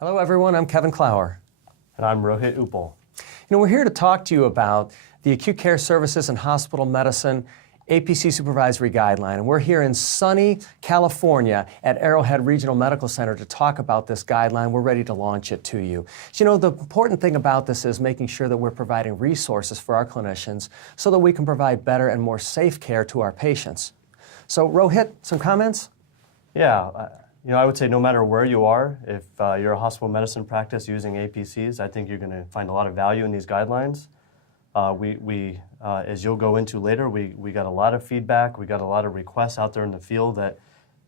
Hello everyone, I'm Kevin Clower. And I'm Rohit Uppal. We're here to talk to you about the Acute Care Services and Hospital Medicine APC Supervisory Guideline. And we're here in sunny California at Arrowhead Regional Medical Center to talk about this guideline. We're ready to launch it to you. So, the important thing about this is making sure that we're providing resources for our clinicians so that we can provide better and more safe care to our patients. So, Rohit, some comments? Yeah. I would say no matter where you are, if you're a hospital medicine practice using APCs, I think you're going to find a lot of value in these guidelines. As you'll go into later, we got a lot of feedback, we got a lot of requests out there in the field that,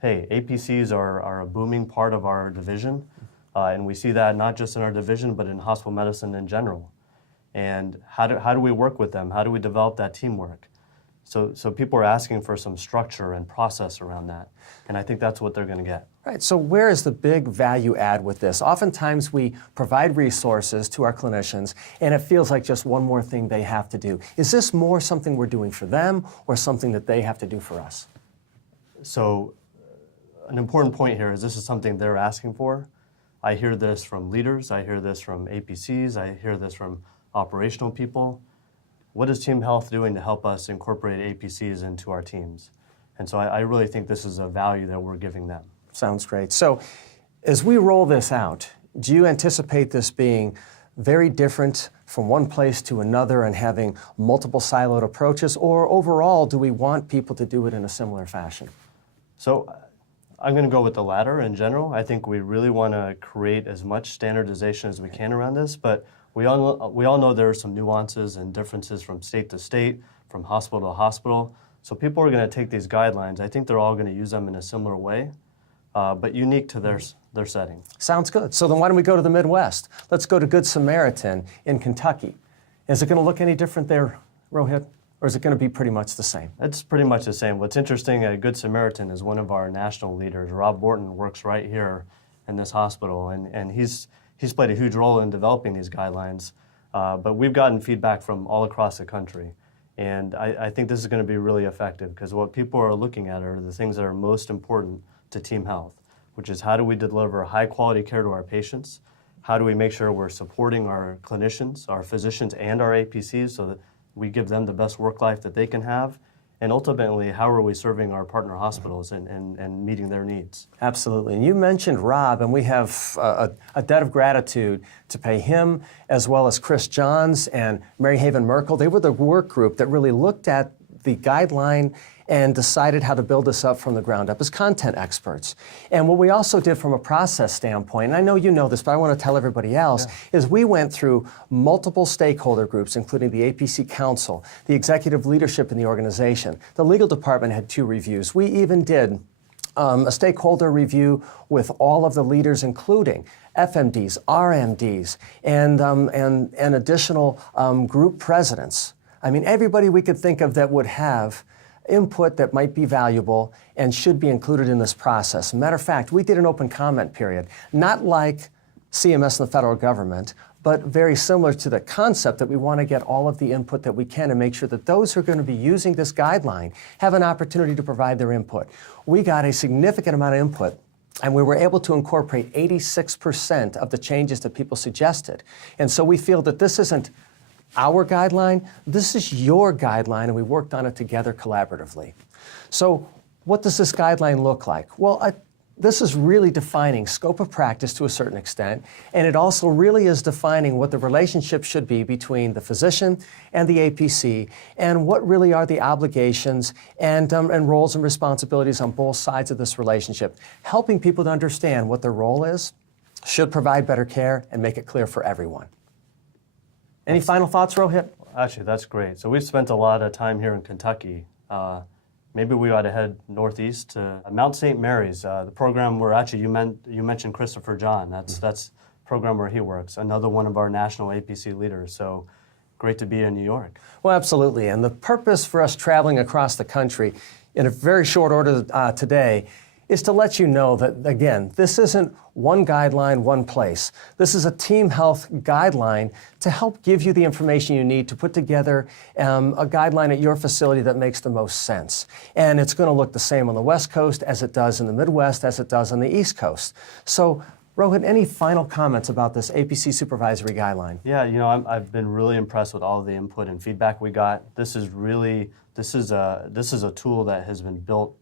hey, APCs are a booming part of our division, and we see that not just in our division, but in hospital medicine in general. And how do we work with them? How do we develop that teamwork? So people are asking for some structure and process around that, and I think that's what they're going to get. Right, so where is the big value add with this? Oftentimes we provide resources to our clinicians and it feels like just one more thing they have to do. Is this more something we're doing for them or something that they have to do for us? So an important point here is this is something they're asking for. I hear this from leaders, I hear this from APCs, I hear this from operational people. What is Team Health doing to help us incorporate APCs into our teams? And so I really think this is a value that we're giving them. Sounds great. So as we roll this out, do you anticipate this being very different from one place to another and having multiple siloed approaches, or overall, do we want people to do it in a similar fashion? So I'm going to go with the latter in general. I think we really want to create as much standardization as we can around this, but we all know there are some nuances and differences from state to state, from hospital to hospital. So people are going to take these guidelines. I think they're all going to use them in a similar way, but unique to their setting. Sounds good. So then why don't we go to the Midwest? Let's go to Good Samaritan in Kentucky. Is it going to look any different there, Rohit? Or is it going to be pretty much the same? It's pretty much the same. What's interesting at Good Samaritan is one of our national leaders, Rob Borton, works right here in this hospital, and he's played a huge role in developing these guidelines, but we've gotten feedback from all across the country. And I think this is going to be really effective because what people are looking at are the things that are most important to Team Health, which is how do we deliver high quality care to our patients? How do we make sure we're supporting our clinicians, our physicians, and our APCs so that we give them the best work life that they can have? And ultimately, how are we serving our partner hospitals and meeting their needs? Absolutely. And you mentioned Rob, and we have a debt of gratitude to pay him, as well as Chris Johns and Mary Haven Merkel. They were the work group that really looked at the guideline and decided how to build this up from the ground up as content experts. And what we also did from a process standpoint, and I know you know this, but I want to tell everybody else, is we went through multiple stakeholder groups, including the APC Council, the executive leadership in the organization. The legal department had 2 reviews. We even did a stakeholder review with all of the leaders, including FMDs, RMDs, and additional group presidents. I mean, everybody we could think of that would have input that might be valuable and should be included in this process. Matter of fact, we did an open comment period, not like CMS and the federal government, but very similar to the concept that we want to get all of the input that we can and make sure that those who are going to be using this guideline have an opportunity to provide their input. We got a significant amount of input, and we were able to incorporate 86% of the changes that people suggested. And so we feel that this isn't our guideline, this is your guideline, and we worked on it together collaboratively. So what does this guideline look like? Well, this is really defining scope of practice to a certain extent, and it also really is defining what the relationship should be between the physician and the APC, and what really are the obligations and roles and responsibilities on both sides of this relationship, helping people to understand what their role is, should provide better care, and make it clear for everyone. Any final thoughts, Rohit? Actually, that's great. So we've spent a lot of time here in Kentucky. Maybe we ought to head northeast to Mount St. Mary's, the program where actually you mentioned Christopher John. That's the program where he works, another one of our national APC leaders. So great to be in New York. Well, absolutely. And the purpose for us traveling across the country in a very short order today is to let you know that, again, this isn't one guideline, one place. This is a Team Health guideline to help give you the information you need to put together a guideline at your facility that makes the most sense. And it's going to look the same on the West Coast as it does in the Midwest, as it does on the East Coast. So Rohit, any final comments about this APC supervisory guideline? Yeah, I've been really impressed with all of the input and feedback we got. This is a tool that has been built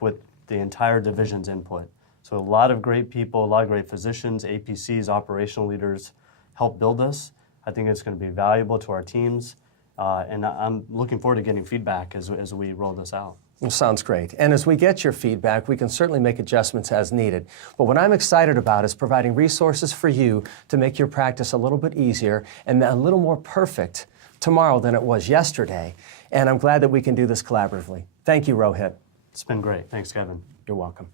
with the entire division's input. So a lot of great people, a lot of great physicians, APCs, operational leaders help build this. I think it's going to be valuable to our teams, and I'm looking forward to getting feedback as we roll this out. Well, sounds great. And as we get your feedback, we can certainly make adjustments as needed. But what I'm excited about is providing resources for you to make your practice a little bit easier and a little more perfect tomorrow than it was yesterday. And I'm glad that we can do this collaboratively. Thank you, Rohit. It's been great. Thanks, Kevin. You're welcome.